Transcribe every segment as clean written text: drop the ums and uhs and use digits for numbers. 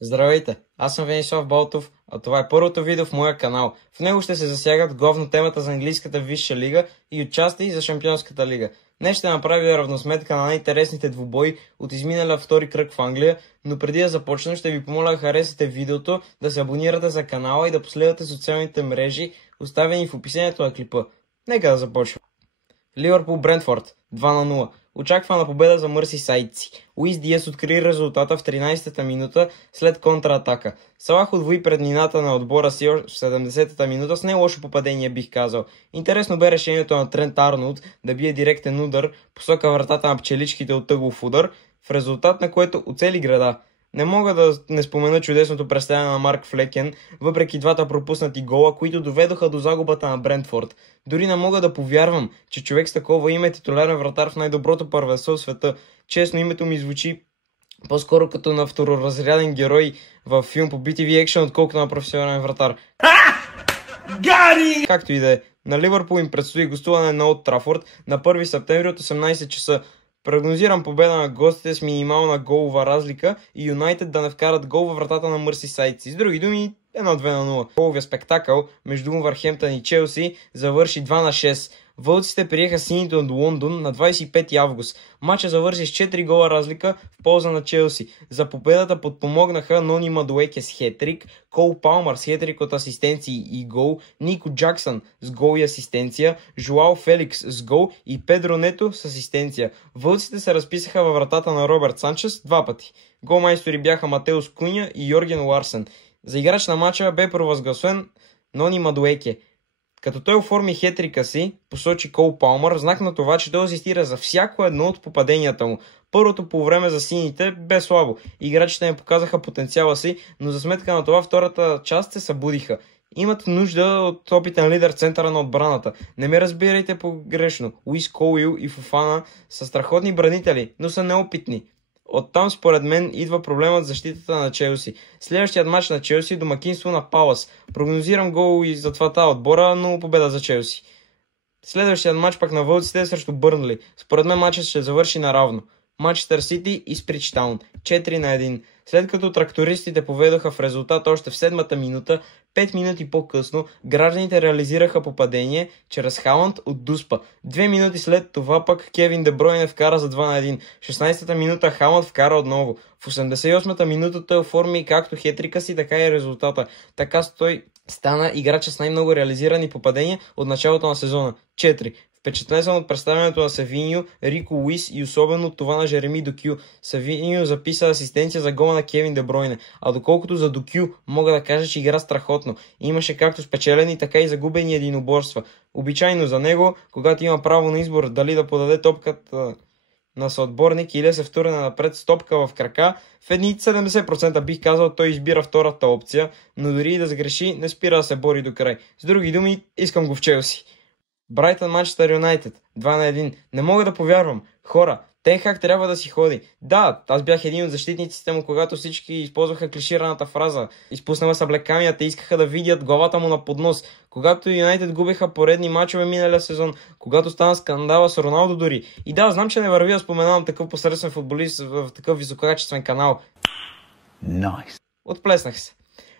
Здравейте, аз съм Венислав Болтов, а това е първото видео в моя канал. В него ще се засягат главно темата за английската висша лига и отчасти за шампионската лига. Днес ще направя равносметка на най-интересните двубои от изминалия втори кръг в Англия, но преди да започнем ще ви помоля да харесате видеото, да се абонирате за канала и да последвате социалните мрежи, оставени в описанието на клипа. Нека да започваме. Ливърпул Брентфорд 2-0. Очаквана победа за мърсисайдци. Луис Диас откри резултата в 13-та минута след контратака. Салах удвои преднината на отбора си в 70-та минута с не лошо попадение, бих казал. Интересно бе решението на Трент Арнолд да бие директен удар посока вратата на пчеличките от тъглов удар, в резултат на което оцели града. Не мога да не спомена чудесното представяне на Марк Флекен, въпреки двата пропуснати гола, които доведоха до загубата на Брентфорд. Дори не мога да повярвам, че човек с такова име е титулярен вратар в най-доброто първенство в света. Честно, името ми звучи по-скоро като на второразряден герой във филм по BTV Action, отколкото на професионален вратар. Гари! Както и да е, на Ливърпул им предстои гостуване на Олд Трафорд на 1 септември от 18 часа. Прогнозирам победа на гостите с минимална голова разлика и Юнайтед да не вкарат гол във вратата на мърсисайдци. С други думи, 1-2-0. Головия спектакъл между Вулвърхемптън и Челси завърши 2-6. Вълците приеха сините от Лондон на 25 август. Матча завърши с 4 гола разлика в полза на Челси. За победата подпомогнаха Нони Мадуеке с хетрик, Кол Палмър с хетрик от асистенции и гол, Нико Джаксън с гол и асистенция, Жуао Феликс с гол и Педро Нето с асистенция. Вълците се разписаха във вратата на Робърт Санчес два пъти. Голмайстори бяха Матеус Куня и Йорген Ларсен. За играч на матча бе провъзгласен Нони Мадуеке. Като той оформи хетрика си, посочи Кол Палмър, знак на това, че той асистира за всяко едно от попаденията му. Първото по време за сините бе слабо. Играчите не показаха потенциала си, но за сметка на това втората част се събудиха. Имат нужда от опитен лидер в центъра на отбраната. Не ме разбирайте погрешно. Луис Коуил и Фофана са страхотни бранители, но са неопитни. Оттам според мен идва проблемът с защитата на Челси. Следващият матч на Челси е домакинство на Палас. Прогнозирам гол и за това тази отбора, но победа за Челси. Следващият матч пак на вълците е срещу Бърнли. Според мен матчът ще завърши наравно. Манчестър Сити и Спричтаун 4-1. След като трактористите поведоха в резултат още в 7-та минута, 5 минути по-късно гражданите реализираха попадение чрез Халанд от Дуспа. 2 минути след това пък Кевин Де Бройне вкара за 2-1. В 16-та минута Халанд вкара отново. В 88-та минута той оформи както хетрика си, така и резултата. Така той стана играча с най-много реализирани попадения от началото на сезона. 4. Впечатлен съм от представянето на Савиньо, Рико Луис и особено това на Жереми Докю. Савиньо записа асистенция за гола на Кевин Де Бройне, а доколкото за Докю мога да кажа, че игра страхотно. Имаше както спечелени, така и загубени единоборства. Обичайно за него, когато има право на избор дали да подаде топката на съотборник или да се втурне напред с топка в крака, в едни 70% бих казал, той избира втората опция, но дори и да сгреши, не спира да се бори до край. С други думи, искам го в Челси. Брайтън Манчестър Юнайтед 2-1. Не мога да повярвам. Хора, Тен Хаг трябва да си ходи. Да, аз бях един от защитниците му, когато всички използваха клишираната фраза. Изпуснала съблекамията, искаха да видят главата му на поднос. Когато Юнайтед губеха поредни мачове миналия сезон, когато стана скандала с Роналдо дори. И да, знам, че не върви да споменавам такъв посредствен футболист в такъв висококачествен канал. Nice. Отплеснах се.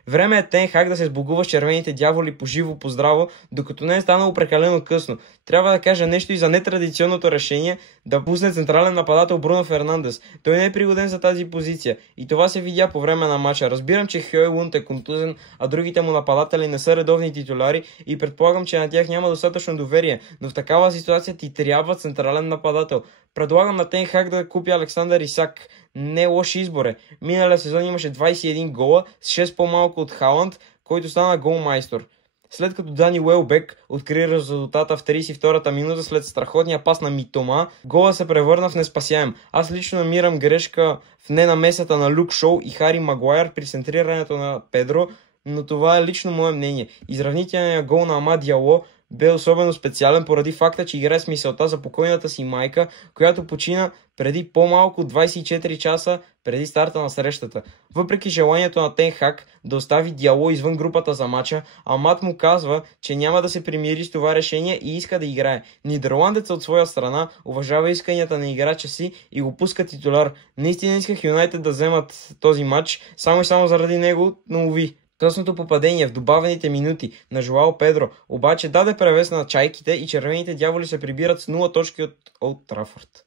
Време е Тен Хаг да се сбогува с червените дяволи по живо, по здраво, докато не е станало прекалено късно. Трябва да кажа нещо и за нетрадиционното решение да пусне централен нападател Бруно Фернандес. Той не е пригоден за тази позиция и това се видя по време на матча. Разбирам, че Хьойлунд е контузен, а другите му нападатели не са редовни титуляри и предполагам, че на тях няма достатъчно доверие, но в такава ситуация ти трябва централен нападател. Предлагам на Тен Хаг да купи Александър Исак. Не лош избор е. Миналия сезон имаше 21 гола с 6 по-малко от Халанд, който стана голмайстор. След като Дани Уелбек откри резултата в 32-та минута след страхотния пас на Митома, гола се превърна в неспасяем. Аз лично намирам грешка в ненамесата на Люк Шоу и Хари Магуайер при центрирането на Педро, но това е лично мое мнение. Изравнителният гол на Ама Диало бе особено специален поради факта, че играе с мисълта за покойната си майка, която почина преди по-малко 24 часа преди старта на срещата. Въпреки желанието на Тен Хаг да остави Диало извън групата за мача, Амат му казва, че няма да се примири с това решение и иска да играе. Нидерландецът от своя страна уважава исканията на играча си и го пуска титуляр. Наистина исках Юнайтед да вземат този матч само и само заради него, но уви. Късното попадение в добавените минути на Жоао Педро обаче даде превес на чайките и червените дяволи се прибират с 0 точки от Олд Трафорд.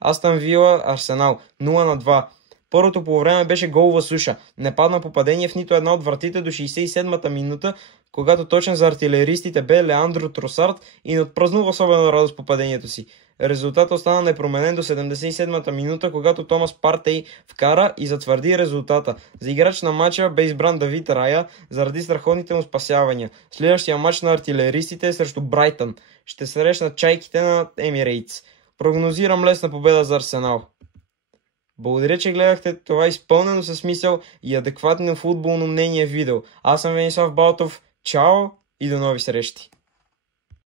Астън Вила Арсенал 0-2. Първото полувреме беше голова суша. Не падна попадение в нито една от вратите до 67-та минута, когато точен за артилеристите бе Леандро Тросард и не отпразнува особено радост попадението си. Резултатът остана непроменен до 77-та минута, когато Томас Партей вкара и затвърди резултата. За играч на матча бе избран Давид Рая заради страхотните му спасявания. Следващия матч на артилеристите е срещу Брайтън. Ще срещнат чайките на Емирейтс. Прогнозирам лесна победа за Арсенал. Благодаря, че гледахте това изпълнено със смисъл и адекватно футболно мнение видео. Аз съм Венислав Балтов. Чао и до нови срещи!